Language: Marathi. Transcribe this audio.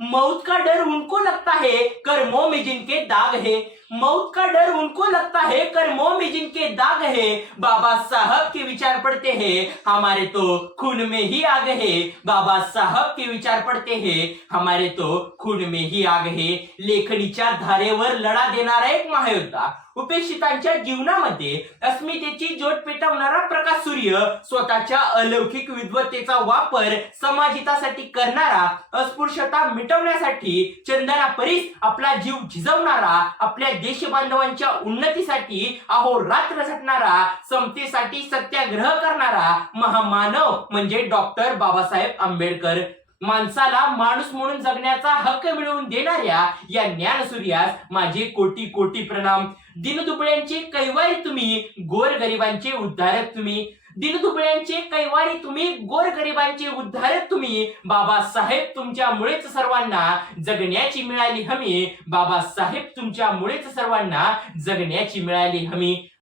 मौत का डर उनको लगता है कर्मों में जिनके दाग है। मौत का डर उनको लगता है कर्मों में जिनके दाग है। बाबा साहब के विचार पढ़ते हैं हमारे तो खून में ही आग है। बाबा साहब के विचार पढ़ते हैं हमारे तो खून में ही आग है। लेखणीच्या धारेवर लढा देणारा एक महायोद्धा, उपेक्षितांच्या जीवनामध्ये अस्मितेची ज्योत पेटवणारा प्रकाश सूर्य, स्वतःच्या अलौकिक विद्वत्तेचा वापर समाजहितासाठी करणारा, अस्पृश्यता मिटवण्यासाठी चंदनापरीस आपला जीव झिजवणारा, आपल्या देशबांधवांच्या उन्नतीसाठी अहोरात्र झटणारा, समतेसाठी सत्याग्रह करणारा महामानव म्हणजे डॉक्टर बाबासाहेब आंबेडकर। माणसाला माणूस म्हणून जगण्याचा हक्क मिळवून देणाऱ्या या ज्ञानसूर्यास माझे कोटी कोटी प्रणाम। दिनदुबळ्यांचे कैवारी तुम्ही, गोरगरिबांचे उद्धारक तुम्ही। दिनदुबळ्यांचे कैवारी तुम्ही, गोरगरिबांचे उद्धारक तुम्ही। बाबासाहेब तुमच्यामुळेच सर्वांना जगण्याची मिळाली हमी। बाबासाहेब तुमच्यामुळेच सर्वांना जगण्याची मिळाली हमी।